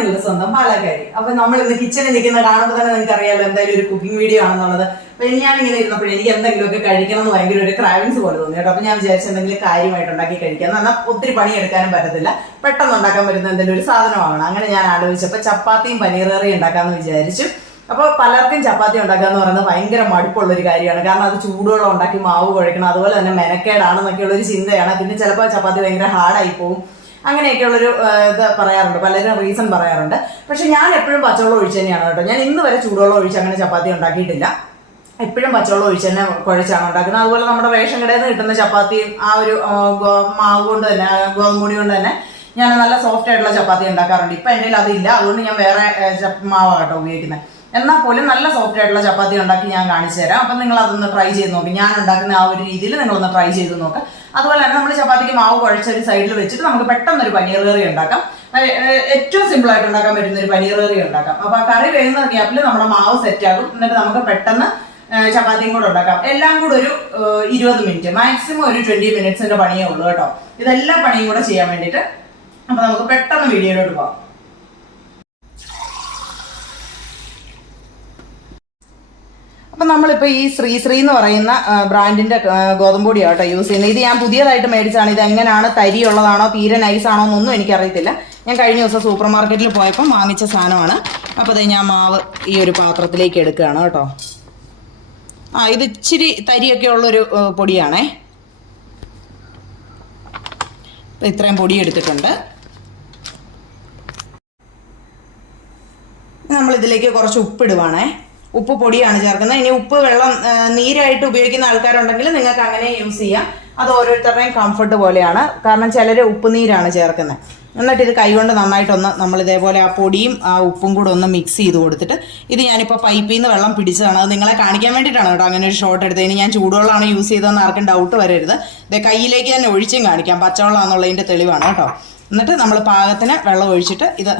നിങ്ങളുടെ സ്വന്തം പാലക്കാരി. അപ്പൊ നമ്മൾ ഇന്ന് കിച്ചണിൽ നിൽക്കുന്ന കാണുമ്പോൾ തന്നെ നിങ്ങൾക്ക് അറിയാലോ എന്തായാലും ഒരു കുക്കിംഗ് വീഡിയോ ആണെന്നുള്ളത്. അപ്പൊ ഞാനിങ്ങനെ ഇരുന്നപ്പോഴേ എനിക്ക് എന്തെങ്കിലുമൊക്കെ കഴിക്കണം എന്ന് ഭയങ്കര ഒരു ക്രാവിങ്സ് പോലെ തോന്നി കേട്ടോ. അപ്പൊ ഞാൻ വിചാരിച്ച എന്തെങ്കിലും കാര്യമായിട്ട് ഉണ്ടാക്കി കഴിക്കാം. എന്നാൽ ഒത്തിരി പണിയെടുക്കാനും പറ്റത്തില്ല, പെട്ടെന്ന് ഉണ്ടാക്കാൻ പറ്റുന്ന എന്തെങ്കിലും ഒരു സാധനമാണ്. അങ്ങനെ ഞാൻ ആലോചിച്ചപ്പോൾ ചപ്പാത്തിയും പനീർ കറിയും ഉണ്ടാക്കാമെന്ന് വിചാരിച്ചു. അപ്പോൾ പലർക്കും ചപ്പാത്തി ഉണ്ടാക്കുക എന്ന് പറയുന്നത് ഭയങ്കര മടുപ്പുള്ളൊരു കാര്യമാണ്. കാരണം അത് ചൂടുവെള്ളം ഉണ്ടാക്കി മാവ് കുഴക്കണം, അതുപോലെ തന്നെ മെനക്കേടാണെന്നൊക്കെയുള്ളൊരു ചിന്തയാണ്. പിന്നെ ചിലപ്പോൾ ചപ്പാത്തി ഭയങ്കര ഹാർഡായി പോകും, അങ്ങനെയൊക്കെയുള്ളൊരു ഇത് പറയാറുണ്ട്, പലരും റീസൺ പറയാറുണ്ട്. പക്ഷെ ഞാൻ എപ്പോഴും പച്ചവെള്ളം ഒഴിച്ച് തന്നെയാണ് കേട്ടോ. ഞാൻ ഇന്ന് വരെ ചൂടുവെള്ളം ഒഴിച്ച് അങ്ങനെ ചപ്പാത്തി ഉണ്ടാക്കിയിട്ടില്ല. എപ്പോഴും പച്ചവെള്ളം ഒഴിച്ച് തന്നെ കുഴച്ചാണ് ഉണ്ടാക്കുന്നത്. അതുപോലെ നമ്മുടെ റേഷൻ കടയിൽ നിന്ന് കിട്ടുന്ന ചപ്പാത്തിയും ആ ഒരു മാവ് കൊണ്ട് തന്നെ, ഗോതമ്പൊടി കൊണ്ട് തന്നെ ഞാൻ നല്ല സോഫ്റ്റ് ആയിട്ടുള്ള ചപ്പാത്തി ഉണ്ടാക്കാറുണ്ട്. ഇപ്പം എൻ്റെ കയ്യിൽ അതില്ല, അതുകൊണ്ട് ഞാൻ വേറെ മാവാണ് കേട്ടോ ഉപയോഗിക്കുന്നത്. എന്നാൽ പോലും നല്ല സോഫ്റ്റ് ആയിട്ടുള്ള ചപ്പാത്തി ഉണ്ടാക്കി ഞാൻ കാണിച്ചു തരാം. അപ്പം നിങ്ങൾ അതൊന്ന് ട്രൈ ചെയ്ത് നോക്കി. ഞാൻ ഉണ്ടാക്കുന്ന ആ ഒരു രീതിയിൽ നിങ്ങളൊന്ന് ട്രൈ ചെയ്ത് നോക്കാം. അതുപോലെ തന്നെ നമ്മൾ ചപ്പാത്തിക്ക് മാവ് കുഴച്ചൊരു സൈഡിൽ വെച്ചിട്ട് നമുക്ക് പെട്ടെന്നൊരു പനീർ കറി ഉണ്ടാക്കാം. ഏറ്റവും സിമ്പിൾ ആയിട്ട് ഉണ്ടാക്കാൻ പറ്റുന്ന ഒരു പനീർ കറി ഉണ്ടാക്കാം. അപ്പൊ ആ കറി വേകുന്ന ഗ്യാപ്പിൽ നമ്മുടെ മാവ് സെറ്റ് ആകും. എന്നിട്ട് നമുക്ക് പെട്ടെന്ന് ചപ്പാത്തിയും കൂടെ ഉണ്ടാക്കാം. എല്ലാം കൂടെ ഒരു 20 മിനിറ്റ്, മാക്സിമം ഒരു 20 മിനിറ്റ്സിന്റെ പണിയേ ഉള്ളൂ കേട്ടോ. ഇതെല്ലാം പണിയും കൂടെ ചെയ്യാൻ വേണ്ടിയിട്ട്. അപ്പൊ നമുക്ക് പെട്ടെന്ന് വീഡിയോയിലോട്ട് പോകാം. അപ്പം നമ്മളിപ്പോൾ ഈ ശ്രീ എന്ന് പറയുന്ന ബ്രാൻഡിന്റെ ഗോതമ്പൊടിയാണ് കേട്ടോ യൂസ് ചെയ്യുന്നത്. ഇത് ഞാൻ പുതിയതായിട്ട് മേടിച്ചാണ്. ഇത് എങ്ങനെയാണ്, തരിയുള്ളതാണോ തീരെ നൈസാണോ എന്നൊന്നും എനിക്കറിയത്തില്ല. ഞാൻ കഴിഞ്ഞ ദിവസം സൂപ്പർ മാർക്കറ്റിൽ പോയപ്പോൾ വാങ്ങിച്ച സാധനമാണ്. അപ്പോൾ അത് ഞാൻ മാവ് ഈ ഒരു പാത്രത്തിലേക്ക് എടുക്കുകയാണ് കേട്ടോ. ഇത് ഇച്ചിരി തരിയൊക്കെ ഉള്ളൊരു പൊടിയാണേ. ഇത്രയും പൊടി എടുത്തിട്ടുണ്ട്. നമ്മളിതിലേക്ക് കുറച്ച് ഉപ്പിടുവാണേ. ഉപ്പ് പൊടിയാണ് ചേർക്കുന്നത്. ഇനി ഉപ്പ് വെള്ളം നീരായിട്ട് ഉപയോഗിക്കുന്ന ആൾക്കാരുണ്ടെങ്കിൽ നിങ്ങൾക്ക് അങ്ങനെ യൂസ് ചെയ്യാം. അത് ഓരോരുത്തരുടെയും കംഫർട്ട് പോലെയാണ്. കാരണം ചിലർ ഉപ്പ് നീരാണ് ചേർക്കുന്നത്. എന്നിട്ട് ഇത് കൈകൊണ്ട് നന്നായിട്ടൊന്ന് നമ്മൾ ഇതേപോലെ ആ പൊടിയും ആ ഉപ്പും കൂടെ ഒന്ന് മിക്സ് ചെയ്ത് കൊടുത്തിട്ട്, ഇത് ഞാനിപ്പോൾ പൈപ്പിൽ നിന്ന് വെള്ളം പിടിച്ചതാണ്. അത് നിങ്ങളെ കാണിക്കാൻ വേണ്ടിയിട്ടാണ് കേട്ടോ അങ്ങനെ ഒരു ഷോട്ട് എടുത്തത്. ഇനി ഞാൻ ചൂടുവെള്ളമാണ് യൂസ് ചെയ്തതെന്ന് ആർക്കും ഡൗട്ട് വരരുത്. ഇത് കയ്യിലേക്ക് തന്നെ ഒഴിച്ചും കാണിക്കാം, പച്ചവെള്ളമാണെന്നുള്ളതിൻ്റെ തെളിവാണ് കേട്ടോ. എന്നിട്ട് നമ്മൾ പാകത്തിന് വെള്ളം ഒഴിച്ചിട്ട്, ഇത്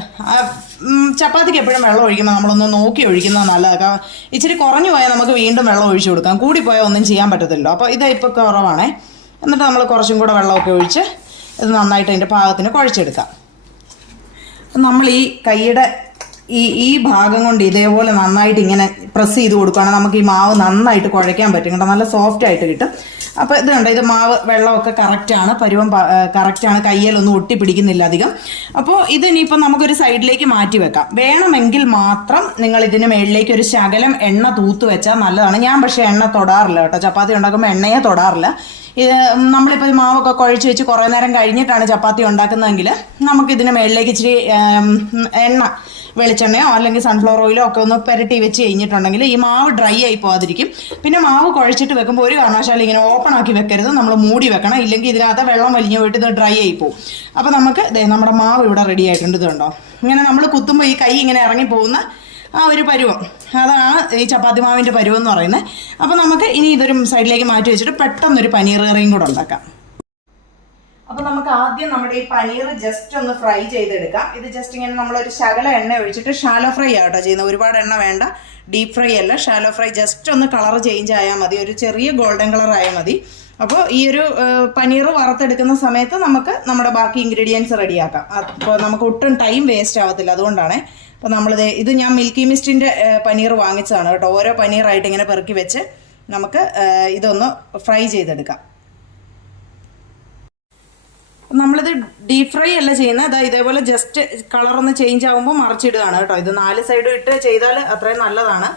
ചപ്പാത്തിക്ക് എപ്പോഴും വെള്ളം ഒഴിക്കുമ്പോൾ നമ്മളൊന്ന് നോക്കി ഒഴിക്കുന്നത് നല്ലതാണ്. ഇച്ചിരി കുറഞ്ഞു പോയാൽ നമുക്ക് വീണ്ടും വെള്ളം ഒഴിച്ചു കൊടുക്കാം, കൂടിപ്പോയാൽ ഒന്നും ചെയ്യാൻ പറ്റത്തില്ലല്ലോ. അപ്പോൾ ഇത് ഇപ്പോൾ കുറവാണേ. എന്നിട്ട് നമ്മൾ കുറച്ചും കൂടെ വെള്ളമൊക്കെ ഒഴിച്ച് ഇത് നന്നായിട്ട് അതിൻ്റെ പാകത്തിന് കുഴച്ചെടുക്കാം. നമ്മൾ ഈ കൈയുടെ ഈ ഭാഗം കൊണ്ട് ഇതേപോലെ നന്നായിട്ട് ഇങ്ങനെ പ്രസ് ചെയ്ത് കൊടുക്കുകയാണെങ്കിൽ നമുക്ക് ഈ മാവ് നന്നായിട്ട് കുഴയ്ക്കാൻ പറ്റും കേട്ടോ. നല്ല സോഫ്റ്റ് ആയിട്ട് കിട്ടും. അപ്പോൾ ഇത് കണ്ടോ, ഇത് മാവ് വെള്ളമൊക്കെ കറക്റ്റാണ്, പരുവം കറക്റ്റാണ്, കയ്യിലൊന്നും ഒട്ടിപ്പിടിക്കുന്നില്ല അധികം. അപ്പോൾ ഇത് ഇനിയിപ്പോൾ നമുക്കൊരു സൈഡിലേക്ക് മാറ്റി വെക്കാം. വേണമെങ്കിൽ മാത്രം നിങ്ങൾ ഇതിന് മുകളിലേക്ക് ഒരു ശകലം എണ്ണ തൂത്ത് വെച്ചാൽ നല്ലതാണ്. ഞാൻ പക്ഷേ എണ്ണ തൊടാറില്ല കേട്ടോ. ചപ്പാത്തി ഉണ്ടാക്കുമ്പോൾ എണ്ണയെ തൊടാറില്ല. ഇത് നമ്മളിപ്പോൾ മാവൊക്കെ കുഴച്ച് വെച്ച് കുറേ നേരം കഴിഞ്ഞിട്ടാണ് ചപ്പാത്തി ഉണ്ടാക്കുന്നതെങ്കിൽ നമുക്കിതിന് മുകളിലേക്ക് ഇച്ചിരി എണ്ണ, വെളിച്ചെണ്ണയോ അല്ലെങ്കിൽ സൺഫ്ലവർ ഓയിലോ ഒക്കെ ഒന്ന് പുരട്ടി വെച്ച് കഴിഞ്ഞിട്ടുണ്ടെങ്കിൽ ഈ മാവ് ഡ്രൈ ആയി പോകാതിരിക്കും. പിന്നെ മാവ് കുഴച്ചിട്ട് വെക്കുമ്പോൾ ഒരു കാരണവശാലും ഇങ്ങനെ ഓപ്പൺ ആക്കി വെക്കരുത്, നമ്മൾ മൂടി വെക്കണം. ഇല്ലെങ്കിൽ ഇതിനകത്ത് വെള്ളം വലിഞ്ഞു പോയിട്ട് ഇത് ഡ്രൈ ആയി പോകും. അപ്പോൾ നമുക്ക് നമ്മുടെ മാവ് ഇവിടെ റെഡി ആയിട്ടുണ്ട്. ഇതുണ്ടോ, ഇങ്ങനെ നമ്മൾ കുത്തുമ്പോൾ ഈ കൈ ഇങ്ങനെ ഇറങ്ങിപ്പോകുന്ന ആ ഒരു പരുവം, അതാണ് ഈ ചപ്പാത്തി മാവിൻ്റെ പരുവം എന്ന് പറയുന്നത്. അപ്പോൾ നമുക്ക് ഇനി ഇതൊരു സൈഡിലേക്ക് മാറ്റി വെച്ചിട്ട് പെട്ടെന്നൊരു പനീർ കറിയും കൂടെ ഉണ്ടാക്കാം. അപ്പോൾ നമുക്ക് ആദ്യം നമ്മുടെ ഈ പനീർ ജസ്റ്റ് ഒന്ന് ഫ്രൈ ചെയ്തെടുക്കാം. ഇത് ജസ്റ്റ് ഇങ്ങനെ നമ്മളൊരു ശകല എണ്ണ ഒഴിച്ചിട്ട് ഷാലോ ഫ്രൈ ആട്ടോ ചെയ്യുന്നത്. ഒരുപാട് എണ്ണ വേണ്ട, ഡീപ്പ് ഫ്രൈ അല്ല, ഷാലോ ഫ്രൈ. ജസ്റ്റ് ഒന്ന് കളർ ചേഞ്ച് ആയാൽ മതി, ഒരു ചെറിയ ഗോൾഡൻ കളർ ആയാൽ മതി. അപ്പോൾ ഈ ഒരു പനീർ വറുത്തെടുക്കുന്ന സമയത്ത് നമുക്ക് നമ്മുടെ ബാക്കി ഇൻഗ്രീഡിയൻസ് റെഡിയാക്കാം. അപ്പോൾ നമുക്ക് ഒട്ടും ടൈം വേസ്റ്റ് ആവത്തില്ല, അതുകൊണ്ടാണ്. അപ്പോൾ ഇത് ഞാൻ മിൽക്കി മിസ്റ്റിൻ്റെ പനീർ വാങ്ങിച്ചതാണ് കേട്ടോ. ഓരോ പനീറായിട്ട് ഇങ്ങനെ പെറുക്കി വെച്ച് നമുക്ക് ഇതൊന്ന് ഫ്രൈ ചെയ്തെടുക്കാം. നമ്മളിത് ഡീപ് ഫ്രൈ അല്ല ചെയ്യുന്നത്. ഇതേപോലെ ജസ്റ്റ് കളറൊന്ന് ചേഞ്ച് ആകുമ്പോൾ മറിച്ചിടുകയാണ് കേട്ടോ. ഇത് 4 സൈഡും ഇട്ട് ചെയ്താൽ അത്രയും നല്ലതാണ്.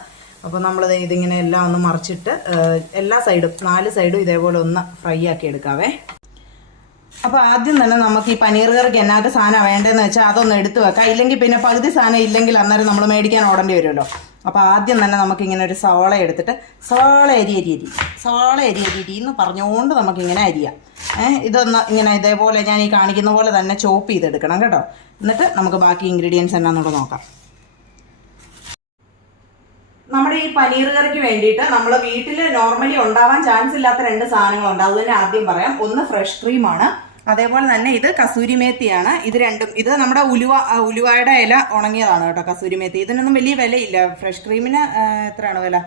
അപ്പോൾ നമ്മളിത് ഇതിങ്ങനെ എല്ലാം ഒന്ന് മറിച്ചിട്ട് എല്ലാ സൈഡും 4 സൈഡും ഇതേപോലെ ഒന്ന് ഫ്രൈ ആക്കി എടുക്കാവേ. അപ്പോൾ ആദ്യം തന്നെ നമുക്ക് ഈ പനീർ കറിക്ക് എന്നാത്ത സാധനം വേണ്ടതെന്ന് വെച്ചാൽ അതൊന്ന് എടുത്ത് വെക്കാം. ഇല്ലെങ്കിൽ പിന്നെ പകുതി സാധനം ഇല്ലെങ്കിൽ അന്നേരം നമ്മൾ മേടിക്കാൻ ഓടേണ്ടി വരുമല്ലോ. അപ്പോൾ ആദ്യം തന്നെ നമുക്കിങ്ങനെ ഒരു സവാള എടുത്തിട്ട് സവാള അരി എന്ന് പറഞ്ഞുകൊണ്ട് നമുക്കിങ്ങനെ അരിയാം. ഇതൊന്ന് ഇങ്ങനെ ഇതേപോലെ ഞാൻ ഈ കാണിക്കുന്ന പോലെ തന്നെ ചോപ്പ് ചെയ്തെടുക്കണം കേട്ടോ. എന്നിട്ട് നമുക്ക് ബാക്കി ഇൻഗ്രീഡിയൻസ് എന്നാന്നുള്ളത് നോക്കാം. നമ്മുടെ ഈ പനീർ കറിക്ക് വേണ്ടിയിട്ട് നമ്മൾ വീട്ടിൽ നോർമലി ഉണ്ടാവാൻ ചാൻസ് ഇല്ലാത്ത 2 സാധനങ്ങളുണ്ട്. അത് തന്നെ ആദ്യം പറയാം. ഒന്ന് ഫ്രഷ് ക്രീമാണ്, അതേപോലെ തന്നെ ഇത് കസൂരി മേത്തിയാണ്. ഇത് രണ്ടും, ഇത് നമ്മുടെ ഉലുവയുടെ ഇല ഉണങ്ങിയതാണ് കേട്ടോ കസൂരി മേത്തി. ഇതിനൊന്നും വലിയ വിലയില്ല. ഫ്രഷ് ക്രീമിന് എത്രയാണ് വില?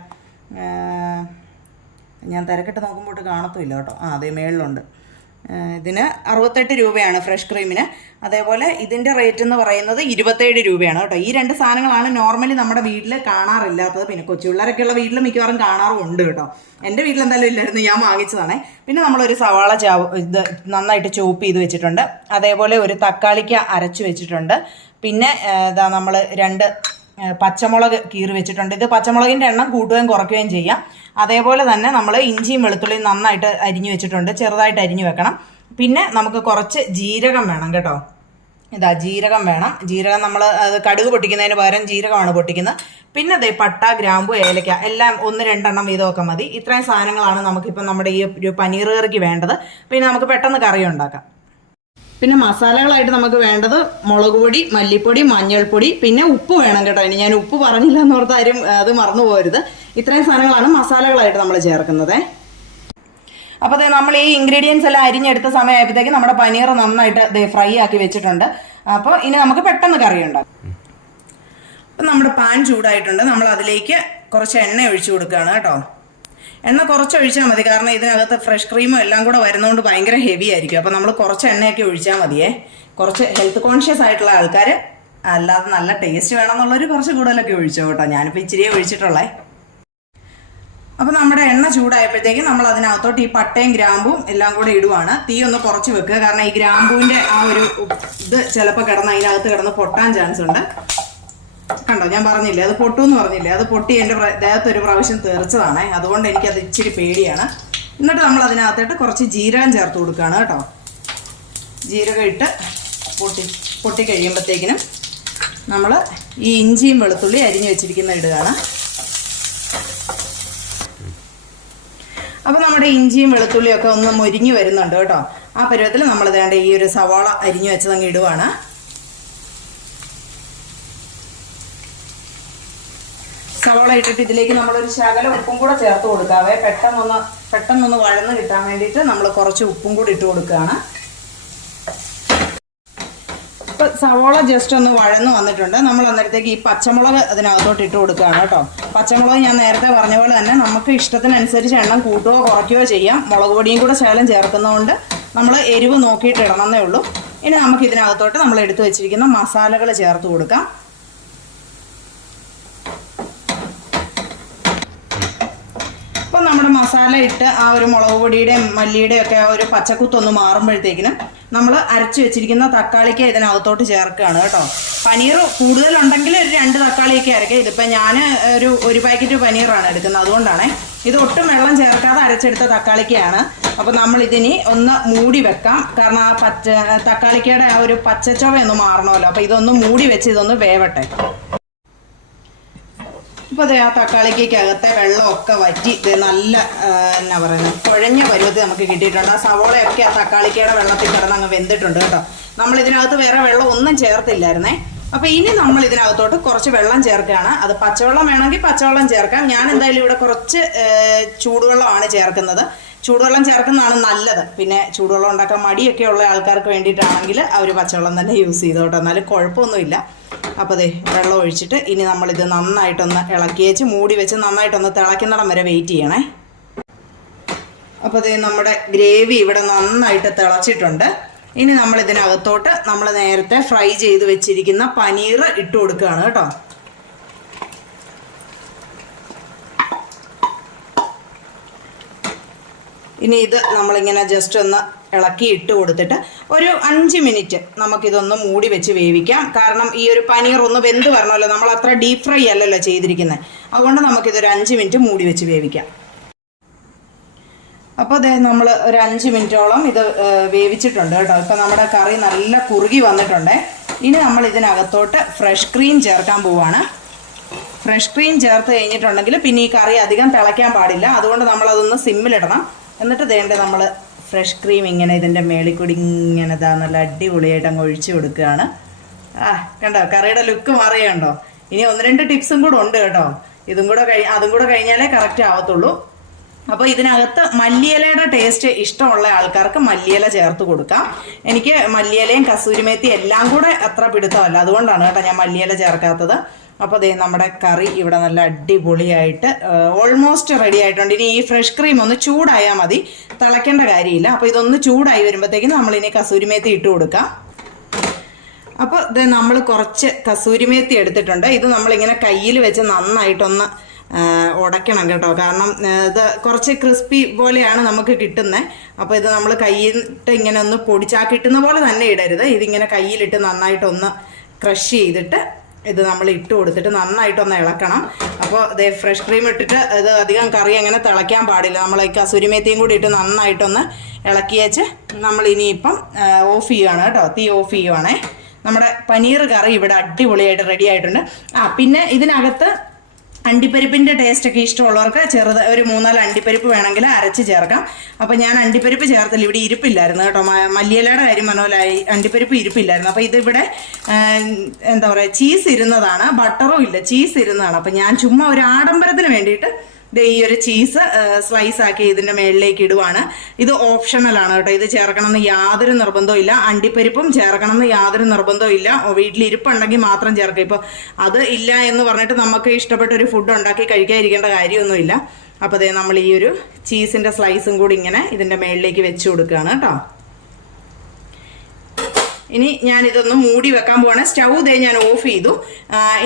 ഞാൻ തിരക്കിട്ട് നോക്കുമ്പോട്ട് കാണത്തുമില്ല കേട്ടോ. അതേ മേളിലുണ്ട്. ഇതിന് 68 രൂപയാണ് ഫ്രഷ് ക്രീമിന്. അതേപോലെ ഇതിൻ്റെ റേറ്റ് എന്ന് പറയുന്നത് 27 രൂപയാണ് കേട്ടോ. ഈ രണ്ട് സാധനങ്ങളാണ് നോർമലി നമ്മുടെ വീട്ടിൽ കാണാറില്ലാത്തത്. പിന്നെ കൊച്ചു പിള്ളേരൊക്കെയുള്ള വീട്ടിൽ മിക്കവാറും കാണാറുണ്ട് കേട്ടോ. എൻ്റെ വീട്ടിൽ എന്തായാലും ഇല്ലായിരുന്നു, ഞാൻ വാങ്ങിച്ചതാണേ. പിന്നെ നമ്മളൊരു സവാള ഇത് നന്നായിട്ട് ചോപ്പ് ചെയ്ത് വെച്ചിട്ടുണ്ട്. അതേപോലെ ഒരു തക്കാളിക്ക അരച്ച് വെച്ചിട്ടുണ്ട്. പിന്നെ ഇതാ നമ്മൾ 2 പച്ചമുളക് കീറി വെച്ചിട്ടുണ്ട്. ഇത് പച്ചമുളകിൻ്റെ എണ്ണം കൂട്ടുകയും കുറയ്ക്കുകയും ചെയ്യാം. അതേപോലെ തന്നെ നമ്മൾ ഇഞ്ചിയും വെളുത്തുള്ളിയും നന്നായിട്ട് അരിഞ്ഞു വെച്ചിട്ടുണ്ട്, ചെറുതായിട്ട് അരിഞ്ഞു വെക്കണം. പിന്നെ നമുക്ക് കുറച്ച് ജീരകം വേണം കേട്ടോ. ഇതാ ജീരകം വേണം. ജീരകം നമ്മൾ അത് കടുക് പൊട്ടിക്കുന്നതിന് പകരം ജീരകമാണ് പൊട്ടിക്കുന്നത്. പിന്നെ ദേ പട്ട, ഗ്രാമ്പു, ഏലക്ക എല്ലാം 1-2 എണ്ണം വീതമൊക്കെ മതി. ഇത്രയും സാധനങ്ങളാണ് നമുക്കിപ്പം നമ്മുടെ ഈ ഒരു പനീർ കറിക്ക് വേണ്ടത്. പിന്നെ നമുക്ക് പെട്ടെന്ന് കറി ഉണ്ടാക്കാം. പിന്നെ മസാലകളായിട്ട് നമുക്ക് വേണ്ടത് മുളക് പൊടി, മല്ലിപ്പൊടി, മഞ്ഞൾപ്പൊടി, പിന്നെ ഉപ്പ് വേണം കേട്ടോ. ഇനി ഞാൻ ഉപ്പ് പറഞ്ഞില്ല എന്നോർത്ത് ആരും അത് മറന്നു പോകരുത്. ഇത്രയും സാധനങ്ങളാണ് മസാലകളായിട്ട് നമ്മൾ ചേർക്കുന്നത്. അപ്പോൾ നമ്മൾ ഈ ഇൻഗ്രീഡിയൻസ് എല്ലാം അരിഞ്ഞെടുത്ത സമയമായപ്പോഴത്തേക്ക് നമ്മുടെ പനീർ നന്നായിട്ട് ഫ്രൈ ആക്കി വെച്ചിട്ടുണ്ട്. അപ്പോൾ ഇനി നമുക്ക് പെട്ടെന്ന് കറി ഉണ്ടാക്കാം. അപ്പം നമ്മുടെ പാൻ ചൂടായിട്ടുണ്ട്. നമ്മൾ അതിലേക്ക് കുറച്ച് എണ്ണ ഒഴിച്ചു കൊടുക്കുകയാണ് കേട്ടോ. എണ്ണ കുറച്ച് ഒഴിച്ചാൽ മതി, കാരണം ഇതിനകത്ത് ഫ്രഷ് ക്രീമും എല്ലാം കൂടെ വരുന്നതുകൊണ്ട് ഭയങ്കര ഹെവി ആയിരിക്കും. അപ്പോൾ നമ്മൾ കുറച്ച് എണ്ണയൊക്കെ ഒഴിച്ചാൽ മതിയേ. കുറച്ച് ഹെൽത്ത് കോൺഷ്യസ് ആയിട്ടുള്ള ആൾക്കാർ, അല്ലാതെ നല്ല ടേസ്റ്റ് വേണമെന്നുള്ളവർ കുറച്ച് കൂടുതലൊക്കെ ഒഴിച്ചോ കേട്ടോ. ഞാനിപ്പോൾ ഇച്ചിരിയേ ഒഴിച്ചിട്ടുള്ളേ. അപ്പോൾ നമ്മുടെ എണ്ണ ചൂടായപ്പോഴത്തേക്ക് നമ്മൾ അതിനകത്തോട്ട് ഈ പട്ടയും ഗ്രാമ്പും എല്ലാം കൂടെ ഇടുവാണ്. തീ ഒന്ന് കുറച്ച് വെക്കുക, കാരണം ഈ ഗ്രാമ്പൂവിൻ്റെ ആ ഒരു ഇത് ചിലപ്പോൾ അതിനകത്ത് കിടന്ന് പൊട്ടാൻ ചാൻസ് ഉണ്ട്. കണ്ടോ, ഞാൻ പറഞ്ഞില്ലേ അത് പൊട്ടുമെന്ന് പറഞ്ഞില്ലേ, അത് പൊട്ടി എൻ്റെ ദേഹത്തൊരു പ്രാവശ്യം തെറിച്ചതാണ്. അതുകൊണ്ട് എനിക്കത് ഇച്ചിരി പേടിയാണ്. എന്നിട്ട് നമ്മൾ അതിനകത്തോട്ട് കുറച്ച് ജീരകം ചേർത്ത് കൊടുക്കുകയാണ് കേട്ടോ. ജീരകം ഇട്ട് പൊട്ടി കഴിയുമ്പോഴത്തേക്കിനും നമ്മൾ ഈ ഇഞ്ചിയും വെളുത്തുള്ളി അരിഞ്ഞു വെച്ചിരിക്കുന്ന ഇടുകയാണ്. അപ്പോൾ നമ്മുടെ ഇഞ്ചിയും വെളുത്തുള്ളിയും ഒക്കെ ഒന്ന് മൊരിഞ്ഞ് വരുന്നുണ്ട് കേട്ടോ. ആ പരുവത്തിൽ നമ്മൾ വേണ്ട ഈ ഒരു സവാള അരിഞ്ഞു വെച്ചതങ്ങ് ഇടുവാണ്. സവാള ഇട്ടിട്ട് ഇതിലേക്ക് നമ്മളൊരു ശകലം ഉപ്പും കൂടെ ചേർത്ത് കൊടുക്കാവേ. പെട്ടെന്നൊന്ന് വഴന്ന് കിട്ടാൻ വേണ്ടിയിട്ട് നമ്മൾ കുറച്ച് ഉപ്പും കൂടി ഇട്ട് കൊടുക്കുകയാണ്. ഇപ്പം സവാള ജസ്റ്റ് ഒന്ന് വഴന്ന് വന്നിട്ടുണ്ട്. നമ്മൾ അന്നേരത്തേക്ക് ഈ പച്ചമുളക് അതിനകത്തോട്ട് ഇട്ട് കൊടുക്കുകയാണ് കേട്ടോ. പച്ചമുളക് ഞാൻ നേരത്തെ പറഞ്ഞ പോലെ തന്നെ നമുക്ക് ഇഷ്ടത്തിനനുസരിച്ച് എണ്ണം കൂട്ടുകയോ കുറയ്ക്കുകയോ ചെയ്യാം. മുളക് പൊടിയും കൂടെ ശകലം ചേർക്കുന്നതുകൊണ്ട് നമ്മൾ എരിവ് നോക്കിയിട്ട് ഇടണമെന്നേ ഉള്ളൂ. ഇനി നമുക്ക് ഇതിനകത്തോട്ട് നമ്മൾ എടുത്തു വെച്ചിരിക്കുന്ന മസാലകൾ ചേർത്ത് കൊടുക്കാം. അപ്പം നമ്മുടെ മസാല ഇട്ട് ആ ഒരു മുളക് പൊടിയുടെയും മല്ലിയുടെയും ഒക്കെ ആ ഒരു പച്ചക്കുത്തൊന്ന് മാറുമ്പോഴത്തേക്കിനും നമ്മൾ അരച്ചു വെച്ചിരിക്കുന്ന തക്കാളിക്ക ഇതിനകത്തോട്ട് ചേർക്കുകയാണ് കേട്ടോ. പനീർ കൂടുതലുണ്ടെങ്കിൽ ഒരു 2 തക്കാളിയൊക്കെ അരക്കുക. ഇതിപ്പോൾ ഞാൻ ഒരു പാക്കറ്റ് പനീറാണ് എടുക്കുന്നത്, അതുകൊണ്ടാണ്. ഇത് ഒട്ടും വെള്ളം ചേർക്കാതെ അരച്ചെടുത്ത തക്കാളിക്കയാണ്. അപ്പോൾ നമ്മൾ ഇതിനി ഒന്ന് മൂടി വെക്കാം, കാരണം ആ തക്കാളിക്കയുടെ ആ ഒരു പച്ചച്ചൊവ ഒന്ന് മാറണമല്ലോ. അപ്പോൾ ഇതൊന്ന് മൂടി വെച്ച് ഇതൊന്ന് വേവട്ടെ. ഇപ്പോൾ ആ തക്കാളിക്കകത്തെ വെള്ളമൊക്കെ വറ്റി ഇത് നല്ല എന്നാ പറയുന്നത് കുഴഞ്ഞ പരുവത്തിൽ നമുക്ക് കിട്ടിയിട്ടുണ്ട്. ആ സവോളയൊക്കെ ആ തക്കാളിക്കയുടെ വെള്ളത്തിൽ കിടന്ന് അങ്ങ് വെന്തിട്ടുണ്ട് കേട്ടോ. നമ്മൾ ഇതിനകത്ത് വേറെ വെള്ളം ഒന്നും ചേർത്തില്ലായിരുന്നേ. അപ്പോൾ ഇനി നമ്മൾ ഇതിനകത്തോട്ട് കുറച്ച് വെള്ളം ചേർക്കുകയാണ്. അത് പച്ചവെള്ളം വേണമെങ്കിൽ പച്ചവെള്ളം ചേർക്കാം. ഞാൻ എന്തായാലും ഇവിടെ കുറച്ച് ചൂടുവെള്ളമാണ് ചേർക്കുന്നത്. ചൂടുവെള്ളം ചേർക്കുന്നതാണ് നല്ലത്. പിന്നെ ചൂടുവെള്ളം ഉണ്ടാക്കാൻ മടിയൊക്കെ ഉള്ള ആൾക്കാർക്ക് വേണ്ടിയിട്ടാണെങ്കിൽ അവർ പച്ചവെള്ളം തന്നെ യൂസ് ചെയ്തോട്ടോ, എന്നാലും കുഴപ്പമൊന്നുമില്ല. അപ്പോൾ ദേ വെള്ളം ഒഴിച്ചിട്ട് ഇനി നമ്മളിത് നന്നായിട്ടൊന്ന് ഇളക്കിയേച്ച് മൂടി വെച്ച് നന്നായിട്ടൊന്ന് തിളയ്ക്കുന്നിടം വരെ വെയിറ്റ് ചെയ്യണേ. അപ്പോൾ ദേ നമ്മുടെ ഗ്രേവി ഇവിടെ നന്നായിട്ട് തിളച്ചിട്ടുണ്ട്. ഇനി നമ്മൾ ഇതിനകത്തോട്ട് നമ്മൾ നേരത്തെ ഫ്രൈ ചെയ്ത് വെച്ചിരിക്കുന്ന പനീർ ഇട്ട് കൊടുക്കുകയാണ് കേട്ടോ. ഇനി ഇത് നമ്മളിങ്ങനെ ജസ്റ്റ് ഒന്ന് ഇളക്കി ഇട്ട് കൊടുത്തിട്ട് ഒരു 5 മിനിറ്റ് നമുക്കിതൊന്ന് മൂടി വെച്ച് വേവിക്കാം. കാരണം ഈ ഒരു പനീർ ഒന്ന് വെന്ത് വരണമല്ലോ, നമ്മൾ അത്ര ഡീപ്പ് ഫ്രൈ അല്ലല്ലോ ചെയ്തിരിക്കുന്നത്. അതുകൊണ്ട് നമുക്കിതൊരു 5 മിനിറ്റ് മൂടി വെച്ച് വേവിക്കാം. അപ്പോൾ അതെ നമ്മൾ ഒരു 5 മിനിറ്റോളം ഇത് വേവിച്ചിട്ടുണ്ട് കേട്ടോ. ഇപ്പം നമ്മുടെ കറി നല്ല കുറുകി വന്നിട്ടുണ്ട്. ഇനി നമ്മൾ ഇതിനകത്തോട്ട് ഫ്രഷ് ക്രീം ചേർക്കാൻ പോവുകയാണ്. ഫ്രഷ് ക്രീം ചേർത്ത് കഴിഞ്ഞിട്ടുണ്ടെങ്കിൽ പിന്നെ ഈ കറി അധികം തിളയ്ക്കാൻ പാടില്ല. അതുകൊണ്ട് നമ്മളതൊന്ന് സിമ്മിലിടണം. എന്നിട്ട് വേണ്ടേ നമ്മൾ ഫ്രഷ് ക്രീം ഇങ്ങനെ ഇതിൻ്റെ മേളിൽ കൂടി ഇങ്ങനെ നല്ല അടിപൊളിയായിട്ട് അങ്ങ് ഒഴിച്ചു കൊടുക്കുകയാണ്. കണ്ടോ കറിയുടെ ലുക്ക് മാറിയുണ്ടോ. ഇനി 1-2 ടിപ്സും കൂടെ ഉണ്ട് കേട്ടോ. അതും കൂടെ കഴിഞ്ഞാലേ കറക്റ്റ് ആവത്തുള്ളൂ. അപ്പോൾ ഇതിനകത്ത് മല്ലിയിലയുടെ ടേസ്റ്റ് ഇഷ്ടമുള്ള ആൾക്കാർക്ക് മല്ലിയില ചേർത്ത് കൊടുക്കാം. എനിക്ക് മല്ലിയിലയും കസൂരിമേത്തി എല്ലാം കൂടെ അത്ര പിടുത്തമല്ല, അതുകൊണ്ടാണ് കേട്ടോ ഞാൻ മല്ലിയില ചേർക്കാത്തത്. അപ്പോൾ ദേ നമ്മുടെ കറി ഇവിടെ നല്ല അടിപൊളിയായിട്ട് ഓൾമോസ്റ്റ് റെഡി ആയിട്ടുണ്ട്. ഇനി ഈ ഫ്രഷ് ക്രീം ഒന്ന് ചൂടായാൽ മതി, തിളയ്ക്കേണ്ട കാര്യമില്ല. അപ്പോൾ ഇതൊന്ന് ചൂടായി വരുമ്പോഴത്തേക്കും നമ്മളിനി കസൂരിമേത്തി ഇട്ട് കൊടുക്കാം. അപ്പോൾ ഇത് നമ്മൾ കുറച്ച് കസൂരിമേത്തി എടുത്തിട്ടുണ്ട്. ഇത് നമ്മളിങ്ങനെ കയ്യിൽ വെച്ച് നന്നായിട്ടൊന്ന് ഉടയ്ക്കണം കേട്ടോ, കാരണം ഇത് കുറച്ച് ക്രിസ്പി പോലെയാണ് നമുക്ക് കിട്ടുന്നത്. അപ്പോൾ ഇത് നമ്മൾ കയ്യിലിട്ട് ഇങ്ങനെ ഒന്ന് കിട്ടുന്ന പോലെ തന്നെ ഇടരുത്. ഇതിങ്ങനെ കയ്യിലിട്ട് നന്നായിട്ടൊന്ന് ക്രഷ് ചെയ്തിട്ട് ഇത് നമ്മൾ ഇട്ട് കൊടുത്തിട്ട് നന്നായിട്ടൊന്ന് ഇളക്കണം. അപ്പോൾ ഇത് ഫ്രഷ് ക്രീം ഇട്ടിട്ട് ഇത് അധികം കറി അങ്ങനെ തിളയ്ക്കാൻ പാടില്ല. നമ്മൾ ഈ കസൂരിമേത്തിയും കൂടി ഇട്ട് നന്നായിട്ടൊന്ന് ഇളക്കി വെച്ച് നമ്മൾ ഇനിയിപ്പം ഓഫ് ചെയ്യുകയാണ് കേട്ടോ, തീ ഓഫ് ചെയ്യുവാണേ. നമ്മുടെ പനീർ കറി ഇവിടെ അടിപൊളിയായിട്ട് റെഡി ആയിട്ടുണ്ട്. പിന്നെ ഇതിനകത്ത് അണ്ടിപ്പരിപ്പിൻ്റെ ടേസ്റ്റൊക്കെ ഇഷ്ടമുള്ളവർക്ക് ഒരു 3-4 അണ്ടിപ്പരിപ്പ് വേണമെങ്കിൽ അരച്ച് ചേർക്കാം. അപ്പോൾ ഞാൻ അണ്ടിപ്പരിപ്പ് ചേർത്തില്ല, ഇവിടെ ഇരിപ്പില്ലായിരുന്നു കേട്ടോ. മല്ലിയിലയുടെ കാര്യം പറഞ്ഞ പോലെ അണ്ടിപ്പരിപ്പ് ഇരിപ്പില്ലായിരുന്നു. അപ്പോൾ ഇതിവിടെ എന്താ പറയുക, ചീസ് ഇരുന്നതാണ്, ബട്ടറും ഇല്ല, ചീസ് ഇരുന്നതാണ്. അപ്പോൾ ഞാൻ ചുമ്മാ ഒരു ആഡംബരത്തിന് വേണ്ടിയിട്ട് ഈ ഒരു ചീസ് സ്ലൈസ് ആക്കി ഇതിൻ്റെ മേളിലേക്ക് ഇടുവാണ്. ഇത് ഓപ്ഷണലാണ് കേട്ടോ, ഇത് ചേർക്കണമെന്ന് യാതൊരു നിർബന്ധവും ഇല്ല. അണ്ടിപ്പരിപ്പും ചേർക്കണമെന്ന് യാതൊരു നിർബന്ധവും ഇല്ല. വീട്ടിലിരിപ്പുണ്ടെങ്കിൽ മാത്രം ചേർക്കുക. ഇപ്പോൾ അത് ഇല്ല എന്ന് പറഞ്ഞിട്ട് നമുക്ക് ഇഷ്ടപ്പെട്ട ഒരു ഫുഡ് ഉണ്ടാക്കി കഴിക്കാതിരിക്കേണ്ട കാര്യമൊന്നുമില്ല. അപ്പോൾ അതേ നമ്മൾ ഈ ഒരു ചീസിൻ്റെ സ്ലൈസും കൂടി ഇങ്ങനെ ഇതിൻ്റെ മേളിലേക്ക് വെച്ച് കൊടുക്കുകയാണ് കേട്ടോ. ഇനി ഞാനിതൊന്ന് മൂടി വെക്കാൻ പോവാണ്. സ്റ്റൗ ദേ ഞാൻ ഓഫ് ചെയ്തു.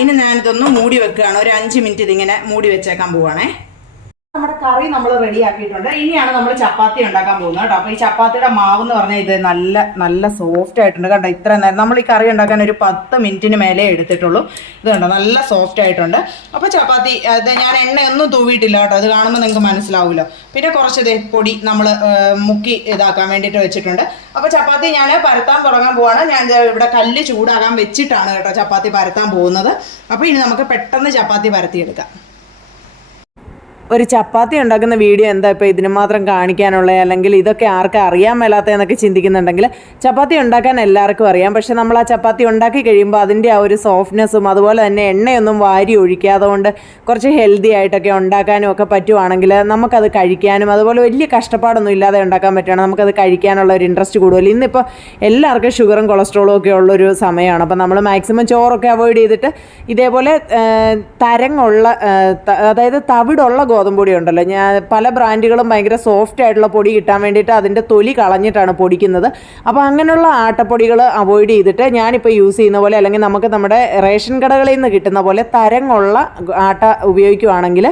ഇനി ഞാനിതൊന്ന് മൂടി വെക്കുകയാണ്. ഒരു 5 മിനിറ്റ് ഇതിങ്ങനെ മൂടി വെച്ചേക്കാൻ പോവാണേ. നമ്മുടെ കറി നമ്മൾ റെഡി ആക്കിയിട്ടുണ്ട്. ഇനിയാണ് നമ്മൾ ചപ്പാത്തി ഉണ്ടാക്കാൻ പോകുന്നത് കേട്ടോ. അപ്പോൾ ഈ ചപ്പാത്തിയുടെ മാവ് എന്ന് പറഞ്ഞാൽ ഇത് നല്ല സോഫ്റ്റ് ആയിട്ടുണ്ട് കേട്ടോ. ഇത്ര നേരം നമ്മൾ ഈ കറി ഉണ്ടാക്കാൻ ഒരു 10 മിനിറ്റിന് മേലെ എടുത്തിട്ടുള്ളൂ. ഇത് കണ്ടോ, നല്ല സോഫ്റ്റ് ആയിട്ടുണ്ട്. അപ്പോൾ ചപ്പാത്തി ഞാൻ എണ്ണയൊന്നും തൂവിയിട്ടില്ല കേട്ടോ, അത് കാണുമ്പോൾ നിങ്ങൾക്ക് മനസ്സിലാവുമല്ലോ. പിന്നെ കുറച്ച് പൊടി നമ്മൾ മുക്കി ഇതാക്കാൻ വേണ്ടിയിട്ട് വെച്ചിട്ടുണ്ട്. അപ്പോൾ ചപ്പാത്തി ഞാൻ പരത്താൻ തുടങ്ങാൻ പോവാണ്. ഞാൻ ഇവിടെ കല്ല് ചൂടാകാൻ വെച്ചിട്ടാണ് കേട്ടോ ചപ്പാത്തി പരത്താൻ പോകുന്നത്. അപ്പോൾ ഇനി നമുക്ക് പെട്ടെന്ന് ചപ്പാത്തി പരത്തിയെടുക്കാം. ഒരു ചപ്പാത്തി ഉണ്ടാക്കുന്ന വീഡിയോ എന്താ ഇപ്പോൾ ഇതിന് മാത്രം കാണിക്കാനുള്ളത്, അല്ലെങ്കിൽ ഇതൊക്കെ ആർക്കും അറിയാൻ മേലാത്തതെന്നൊക്കെ ചിന്തിക്കുന്നുണ്ടെങ്കിൽ ചപ്പാത്തി ഉണ്ടാക്കാൻ എല്ലാവർക്കും അറിയാം. പക്ഷെ നമ്മൾ ആ ചപ്പാത്തി ഉണ്ടാക്കി കഴിയുമ്പോൾ അതിൻ്റെ ആ ഒരു സോഫ്റ്റ്നെസ്സും അതുപോലെ തന്നെ എണ്ണയൊന്നും വാരി ഒഴിക്കാതെ കൊണ്ട് കുറച്ച് ഹെൽത്തി ആയിട്ടൊക്കെ ഉണ്ടാക്കാനും ഒക്കെ പറ്റുവാണെങ്കിൽ നമുക്കത് കഴിക്കാനും അതുപോലെ വലിയ കഷ്ടപ്പാടൊന്നും ഇല്ലാതെ ഉണ്ടാക്കാൻ പറ്റുകയാണ്. നമുക്കത് കഴിക്കാനുള്ള ഒരു ഇൻട്രസ്റ്റ് കൂടുതൽ. ഇന്നിപ്പോൾ എല്ലാവർക്കും ഷുഗറും കൊളസ്ട്രോളും ഒക്കെ ഉള്ളൊരു സമയമാണ്. അപ്പോൾ നമ്മൾ മാക്സിമം ചോറൊക്കെ അവോയ്ഡ് ചെയ്തിട്ട് ഇതേപോലെ തരങ്ങുള്ള അതായത് തവിടുള്ള ഗോതമ്പൊടി ഉണ്ടല്ലോ, ഞാൻ പല ബ്രാൻഡുകളും ഭയങ്കര സോഫ്റ്റ് ആയിട്ടുള്ള പൊടി കിട്ടാൻ വേണ്ടിയിട്ട് അതിൻ്റെ തൊലി കളഞ്ഞിട്ടാണ് പൊടിക്കുന്നത്. അപ്പോൾ അങ്ങനെയുള്ള ആട്ടപ്പൊടികൾ അവോയ്ഡ് ചെയ്തിട്ട് ഞാനിപ്പോൾ യൂസ് ചെയ്യുന്ന പോലെ, അല്ലെങ്കിൽ നമുക്ക് നമ്മുടെ റേഷൻ കടകളിൽ നിന്ന് കിട്ടുന്ന പോലെ തരങ്ങുള്ള ആട്ട ഉപയോഗിക്കുകയാണെങ്കിൽ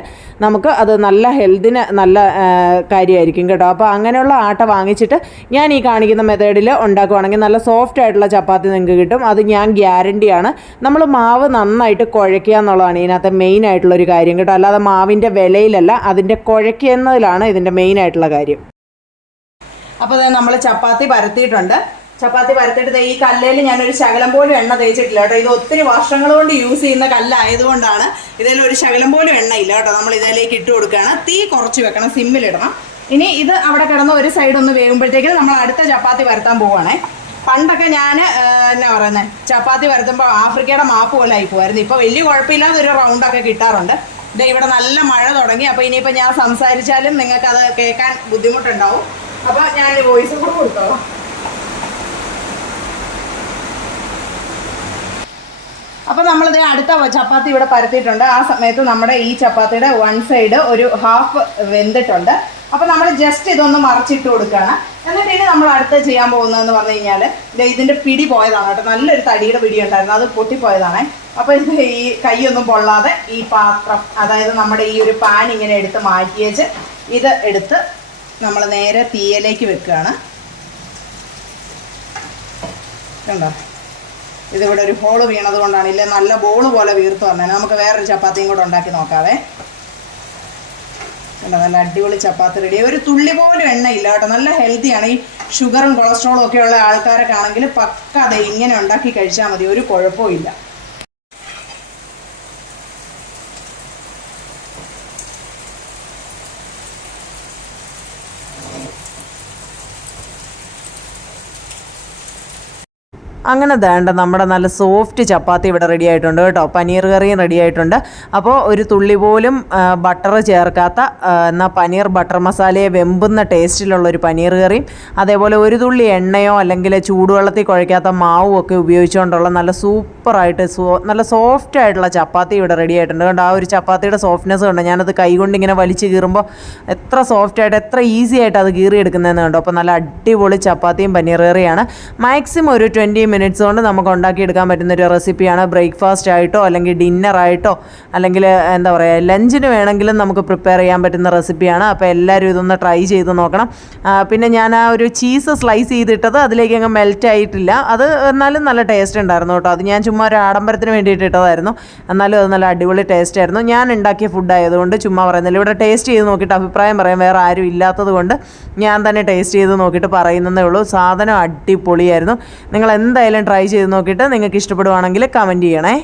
നമുക്ക് അത് നല്ല ഹെൽത്തിന് നല്ല കാര്യമായിരിക്കും കേട്ടോ. അപ്പോൾ അങ്ങനെയുള്ള ആട്ട വാങ്ങിച്ചിട്ട് ഞാൻ ഈ കാണിക്കുന്ന മെത്തേഡിൽ ഉണ്ടാക്കുകയാണെങ്കിൽ നല്ല സോഫ്റ്റ് ആയിട്ടുള്ള ചപ്പാത്തി നിങ്ങൾക്ക് കിട്ടും. അത് ഞാൻ ഗ്യാരണ്ടിയാണ്. നമ്മൾ മാവ് നന്നായിട്ട് കുഴയ്ക്കുക എന്നുള്ളതാണ് ഇതിനകത്ത് മെയിൻ ആയിട്ടുള്ളൊരു കാര്യം കേട്ടോ. അല്ലാതെ മാവിൻ്റെ വിലയിൽ അതിൻ്റെ കുഴയ്ക്കുന്നതിലാണ് ഇതിൻ്റെ മെയിൻ ആയിട്ടുള്ള കാര്യം. അപ്പോൾ നമ്മൾ ചപ്പാത്തി പരത്തിയിട്ടുണ്ട്. ചപ്പാത്തി പരത്തിയിട്ട് ഈ കല്ലേൽ ഞാനൊരു ശകലം പോലും എണ്ണ തേച്ചിട്ടില്ല കേട്ടോ. ഇത് ഒത്തിരി വർഷങ്ങൾ കൊണ്ട് യൂസ് ചെയ്യുന്ന കല്ലായതുകൊണ്ടാണ് ഇതിൽ ഒരു ശകലം പോലും എണ്ണയില്ല കേട്ടോ. നമ്മൾ ഇതിലേക്ക് ഇട്ട് കൊടുക്കുകയാണ്. തീ കുറച്ച് വെക്കണം, സിമ്മിലിടണം. ഇനി ഇത് അവിടെ കിടന്ന് ഒരു സൈഡ് ഒന്ന് വേകുമ്പോഴത്തേക്കും നമ്മൾ അടുത്ത ചപ്പാത്തി പരത്താൻ പോവുകയാണേ. പണ്ടൊക്കെ ഞാൻ എന്നാ പറയുന്നത്, ചപ്പാത്തി പരത്തുമ്പോൾ ആഫ്രിക്കയുടെ മാപ്പ് പോലെ ആയി പോകായിരുന്നു. ഇപ്പോൾ വലിയ കുഴപ്പമില്ലാതെ ഒരു റൗണ്ടൊക്കെ കിട്ടാറുണ്ട്. ഇവിടെ നല്ല മഴ തുടങ്ങി. അപ്പോൾ ഇനിയിപ്പോൾ ഞാൻ സംസാരിച്ചാലും നിങ്ങൾക്കത് കേൾക്കാൻ ബുദ്ധിമുട്ടുണ്ടാവും. അപ്പോൾ ഞാൻ വോയിസ് കൂടെ കൊടുത്തോളാം. അപ്പോൾ നമ്മളിത് അടുത്ത ചപ്പാത്തി ഇവിടെ പരത്തിയിട്ടുണ്ട്. ആ സമയത്ത് നമ്മുടെ ഈ ചപ്പാത്തിയുടെ 1 സൈഡ് ഒരു ഹാഫ് വെന്തിട്ടുണ്ട്. അപ്പോൾ നമ്മൾ ജസ്റ്റ് ഇതൊന്ന് മറിച്ചിട്ട് കൊടുക്കുകയാണ്. എന്നിട്ട് ഇനി നമ്മൾ അടുത്ത് ചെയ്യാൻ പോകുന്നതെന്ന് പറഞ്ഞു കഴിഞ്ഞാൽ ഇതിൻ്റെ പിടി പോയതാണ് കേട്ടോ. നല്ലൊരു തടിയുടെ പിടി ഉണ്ടായിരുന്നു, അത് പൊട്ടിപ്പോയതാണ്. അപ്പോൾ ഇത് ഈ കൈയൊന്നും പൊള്ളാതെ ഈ പാത്രം, അതായത് നമ്മുടെ ഈ ഒരു പാൻ ഇങ്ങനെ എടുത്ത് മാറ്റിയേച്ച് ഇത് എടുത്ത് നമ്മൾ നേരെ തീയിലേക്ക് വെക്കുകയാണ്. കണ്ടോ, ഇതിവിടെ ഒരു ഹോള് വീണത് കൊണ്ടാണ്, ഇല്ലേ നല്ല ബോള് പോലെ വീർത്ത് വന്നേ. നമുക്ക് വേറൊരു ചപ്പാത്തിയും കൂടെ ഉണ്ടാക്കി നോക്കാവേ. കണ്ടോ, നല്ല അടിപൊളി ചപ്പാത്തി റെഡി. ഒരു തുള്ളി പോലും എണ്ണയില്ല കേട്ടോ. നല്ല ഹെൽത്തിയാണ്. ഈ ഷുഗറും കൊളസ്ട്രോളും ഒക്കെ ഉള്ള ആൾക്കാരൊക്കെ ആണെങ്കിൽ പക്ക അതെ ഇങ്ങനെ ഉണ്ടാക്കി കഴിച്ചാൽ മതി, ഒരു കുഴപ്പവും ഇല്ല. അങ്ങനെ വേണ്ട നമ്മുടെ നല്ല സോഫ്റ്റ് ചപ്പാത്തി ഇവിടെ റെഡി ആയിട്ടുണ്ട് കേട്ടോ. പനീർ കറിയും റെഡി ആയിട്ടുണ്ട്. അപ്പോൾ ഒരു തുള്ളി പോലും ബട്ടർ ചേർക്കാത്ത എന്നാൽ പനീർ ബട്ടർ മസാലയെ വെമ്പുന്ന ടേസ്റ്റിലുള്ളൊരു പനീർ കറിയും അതേപോലെ ഒരു തുള്ളി എണ്ണയോ അല്ലെങ്കിൽ ചൂടുവെള്ളത്തിൽ കുഴയ്ക്കാത്ത മാവും ഒക്കെ ഉപയോഗിച്ചുകൊണ്ടുള്ള നല്ല സൂപ്പറായിട്ട് നല്ല സോഫ്റ്റ് ആയിട്ടുള്ള ചപ്പാത്തി ഇവിടെ റെഡി ആയിട്ടുണ്ട് കേട്ടോ. ആ ഒരു ചപ്പാത്തിയുടെ സോഫ്റ്റ്നെസ് കണ്ടോ, ഞാനത് കൈകൊണ്ട് ഇങ്ങനെ വലിച്ച് കീറുമ്പോൾ എത്ര സോഫ്റ്റായിട്ട് എത്ര ഈസി ആയിട്ട് അത് കീറിയെടുക്കുന്നതെന്ന് കണ്ടോ. അപ്പോൾ നല്ല അടിപൊളി ചപ്പാത്തിയും പനീർ കറിയാണ്. മാക്സിമം ഒരു 20 മിനിറ്റ്സ് കൊണ്ട് നമുക്ക് ഉണ്ടാക്കിയെടുക്കാൻ പറ്റുന്നൊരു റെസിപ്പിയാണ്. ബ്രേക്ക്ഫാസ്റ്റ് ആയിട്ടോ അല്ലെങ്കിൽ ഡിന്നറായിട്ടോ അല്ലെങ്കിൽ എന്താ പറയുക ലഞ്ചിന് വേണമെങ്കിലും നമുക്ക് പ്രിപ്പയർ ചെയ്യാൻ പറ്റുന്ന റെസിപ്പിയാണ്. അപ്പോൾ എല്ലാവരും ഇതൊന്ന് ട്രൈ ചെയ്ത് നോക്കണം. പിന്നെ ഞാൻ ആ ഒരു ചീസ് സ്ലൈസ് ചെയ്തിട്ടത് അതിലേക്ക് അങ്ങ് മെൽറ്റ് ആയിട്ടില്ല. അത് എന്നാലും നല്ല ടേസ്റ്റ് ഉണ്ടായിരുന്നു കേട്ടോ. അത് ഞാൻ ചുമ്മാ ഒരു ആഡംബരത്തിന് വേണ്ടിയിട്ട് ഇട്ടതായിരുന്നു. എന്നാലും അത് നല്ല അടിപൊളി ടേസ്റ്റ് ആയിരുന്നു. ഞാൻ ഉണ്ടാക്കിയ ഫുഡ് ആയതുകൊണ്ട് ചുമ്മാ പറയുന്നില്ല. ഇവിടെ ടേസ്റ്റ് ചെയ്ത് നോക്കിയിട്ട് അഭിപ്രായം പറയാൻ വേറെ ആരും ഇല്ലാത്തത് കൊണ്ട് ഞാൻ തന്നെ ടേസ്റ്റ് ചെയ്ത് നോക്കിയിട്ട് പറയുന്നതേ ഉള്ളൂ. സാധനം അടിപൊളിയായിരുന്നു. നിങ്ങൾ എന്തായാലും ട്രൈ ചെയ്ത് നോക്കിയിട്ട് നിങ്ങൾക്ക് ഇഷ്ടപ്പെടുവാണെങ്കിൽ കമൻറ്റ് ചെയ്യണേ.